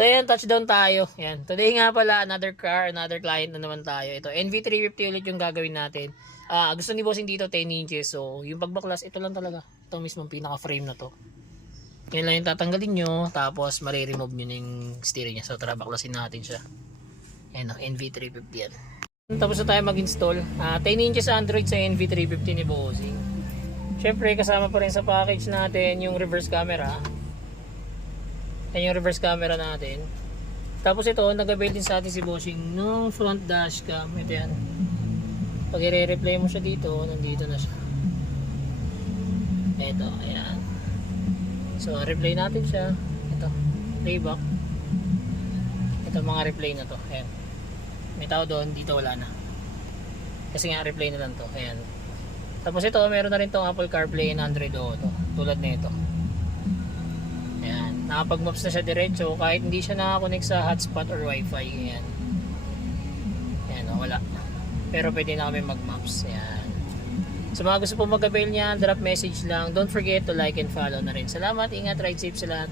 So ayan, touchdown tayo. Ayan. Today nga pala, another car, another client na naman tayo. Ito, NV350 ulit yung gagawin natin. Gusto ni bossing dito 10 inches. So yung pagbaklas, ito lang talaga. Ito mismo pinaka frame na to. Yan lang yung tatanggalin nyo. Tapos mariremove nyo na yung steering nya. So tara, baklasin natin siya. Ayan o, NV350 yan. Tapos na tayo mag-install. 10 inches Android sa NV350 ni bossing. Syempre kasama pa rin sa package natin yung reverse camera. Yan yung reverse camera natin. Tapos ito, nag-avail din sa atin si bossing nung front dashcam. Ito yan. Pag i-replay mo siya dito, nandito na siya. Ito, ayan. So, replay natin siya. Ito, playback. Ito mga replay na to. Ayan. May tao doon, dito wala na. Kasi nga replay na lang to. Ayan. Tapos ito, meron na rin tong Apple CarPlay and Android Auto. Tulad na ito. Ayan. Nakapag-maps na siya diretso kahit hindi siya nakakonect sa hotspot or wifi. Ayan. Ayan o, wala. Pero pwede na kami mag-maps. Ayan. Sa mga gusto po mag-avail niya, drop message lang. Don't forget to like and follow na rin. Salamat, ingat, ride safe sa lahat.